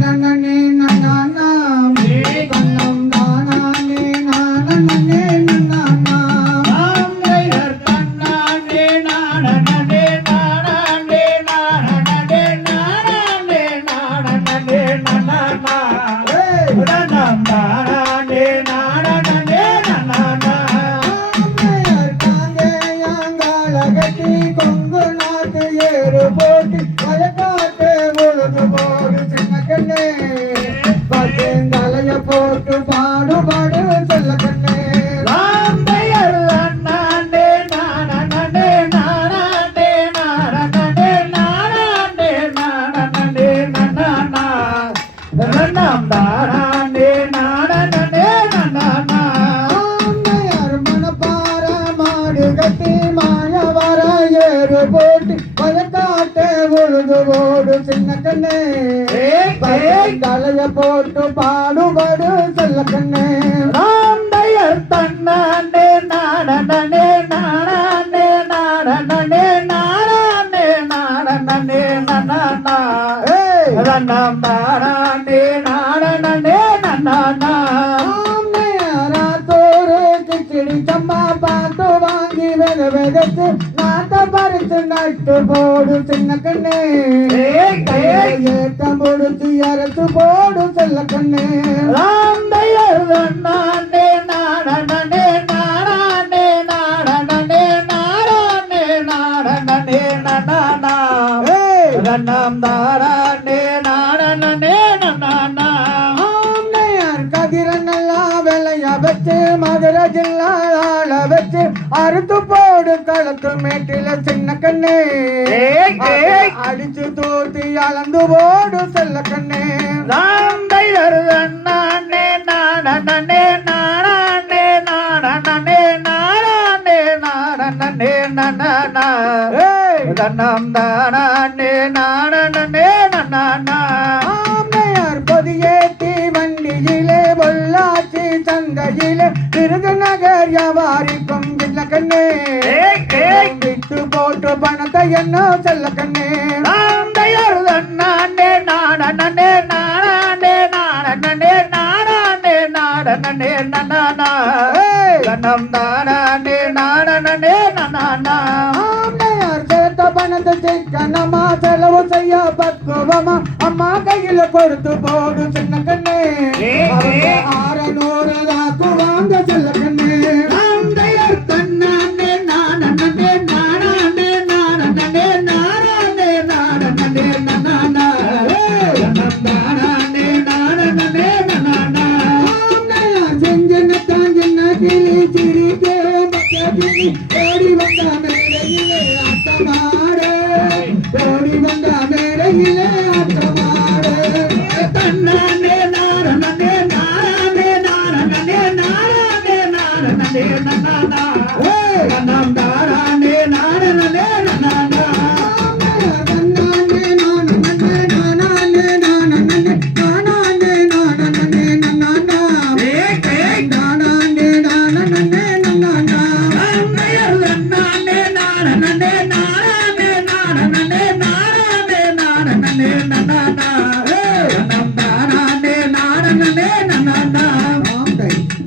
நானே நானா ஏறு போட்டி வயக்காட்டு உழுது போடு சின்ன கண்ணே. தலைய போட்டு பாடுபாடு செல்ல கண்ணே. ராண்டையர் தன்னாண்டே நாடனே நாடாண்டே நாடனே நாடாண்டே நாடனே நன்னானா. வெத வெதத்து நாட்ட பறித்து நட்டு போடு சின்ன கண்ணே. ஏட்டம் கொடுத்து அரைத்து போடு செல்ல கண்ணே. ராண்டையர் தன்னாண்டே நாடனே நாடாண்டே நாடனே நாடாண்டே நாடனே. நன்னானா. ஏய் மதுரை ஜில்லாளால வச்சு அறுத்து போடு களத்து மேட்டில சின்ன கண்ணே. அடிச்சு தூத்தி அளந்து போடு செல்ல கண்ணே ராண்டையர் தன்னாண்டே நாடனே நாடாண்டே நாடனே நாடாண்டே நாடனே நன்னானா. ஏய் ரன்னம் சந்தையிலே விருதுநகர் வியாபாரிக்கும் சின்ன கண்ணே. விட்டு போட்டு பணத்தை என்ன செல்ல கண்ணே. ராண்டையர் தன்னாண்டே நாடனே நாடாண்டே நாடனே நாடாண்டே நாடனே. ஏய். ரன்னம் தாராண்டே நாடனே சேர்த்த பணத்தை சிக்கனமா செலவு செய்ய பக்குவமா அம்மா கையில கொடுத்து போடு சின்ன கண்ணே. ஏய், தாஞ்சன கிளி சிரித்தே மக்க கிளி ஓடி வந்த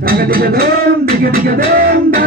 Digga digga dum, digga digga dum,